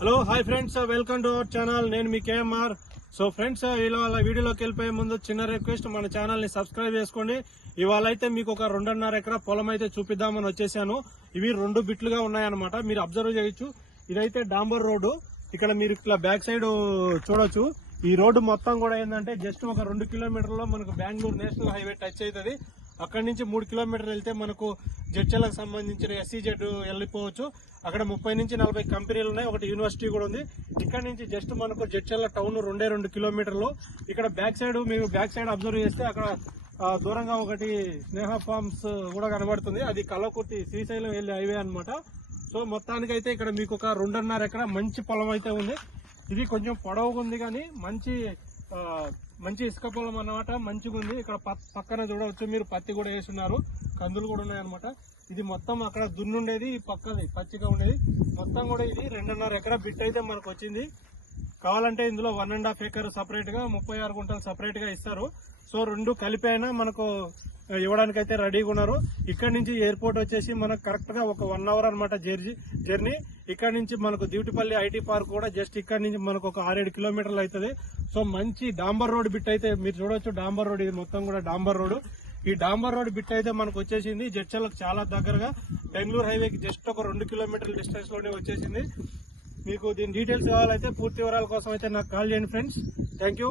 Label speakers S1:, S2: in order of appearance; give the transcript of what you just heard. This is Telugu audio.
S1: Hello hi friends welcome to our channel నేను మీ కేఎంఆర్ సో ఫ్రెండ్స్ ఇవాళ వీడియోలోకి వెళ్ళిపోయే ముందు చిన్న రిక్వెస్ట్ మన ఛానల్ని సబ్స్క్రైబ్ చేసుకోండి. ఇవాళ అయితే మీకు ఒక రెండున్నర ఎకరా పొలం అయితే చూపిద్దామని వచ్చేసాను. ఇవి రెండు బిట్లుగా ఉన్నాయన్నమాట. మీరు అబ్జర్వ్ చేయొచ్చు. ఇదైతే డాంబర్ రోడ్డు. ఇక్కడ మీరు ఇట్లా బ్యాక్ సైడ్ చూడొచ్చు. ఈ రోడ్డు మొత్తం కూడా ఏంటంటే జస్ట్ ఒక రెండు కిలోమీటర్లో మనకు బెంగళూరు నేషనల్ హైవే టచ్ అవుతుంది. అక్కడి నుంచి మూడు కిలోమీటర్లు వెళ్తే మనకు జడ్చలకు సంబంధించిన ఎస్సీజెడ్ వెళ్ళిపోవచ్చు. అక్కడ ముప్పై నుంచి నలభై కంపెనీలు ఉన్నాయి. ఒకటి యూనివర్సిటీ కూడా ఉంది. ఇక్కడ నుంచి జస్ట్ మనకు జడ్చల్ల టౌన్ రెండే రెండు కిలోమీటర్లు. ఇక్కడ బ్యాక్ సైడ్ మీరు బ్యాక్ సైడ్ అబ్జర్వ్ చేస్తే అక్కడ దూరంగా ఒకటి స్నేహ ఫార్మ్స్ కూడా కనబడుతుంది. అది కలకుర్తి శ్రీశైలం వెళ్ళే హైవే అనమాట సో మొత్తానికైతే ఇక్కడ మీకు ఒక రెండున్నర ఎకరా మంచి పొలం అయితే ఉంది. ఇది కొంచెం పొడవుగా ఉంది కానీ మంచి మంచి ఇసుక పొలం అన్నమాట మంచిగా ఉంది ఇక్కడ పక్కన చూడవచ్చు మీరు పత్తి కూడా వేస్తున్నారు కందులు కూడా ఉన్నాయన్నమాట. ఇది మొత్తం అక్కడ దున్నుండేది ఈ పక్కది పచ్చిగా ఉండేది. మొత్తం కూడా ఇది రెండున్నర ఎకరా బిట్ అయితే మనకు వచ్చింది కావాలంటే ఇందులో వన్ అండ్ హాఫ్ ఏకర్ సపరేట్గా ముప్పై ఆరు గుంటలు సపరేట్గా ఇస్తారు. సో రెండు కలిపి అయినా మనకు ఇవ్వడానికి అయితే రెడీగా ఉన్నారు. ఇక్కడ నుంచి ఎయిర్పోర్ట్ వచ్చేసి మనకు కరెక్ట్గా ఒక వన్ అవర్ అనమాట జర్నీ జర్నీ ఇక్కడ నుంచి మనకు దివిటిపల్లి ఐటీ పార్క్ కూడా జస్ట్ ఇక్కడ నుంచి మనకు ఒక ఆరేడు కిలోమీటర్లు అవుతుంది. సో మంచి డాంబర్ రోడ్ బిట్ అయితే మీరు చూడొచ్చు డాంబర్ రోడ్ ఇది మొత్తం కూడా డాంబర్ రోడ్. ఈ డాంబర్ రోడ్ బిట్ అయితే మనకు వచ్చేసింది జడ్చలకు చాలా దగ్గరగా. బెంగళూరు హైవేకి జస్ట్ ఒక రెండు కిలోమీటర్ల డిస్టెన్స్లోనే వచ్చేసింది. మీకు దీని డీటెయిల్స్ కావాలైతే పూర్తి వివరాల కోసం అయితే నాకు కాల్ చేయండి ఫ్రెండ్స్ థ్యాంక్ యూ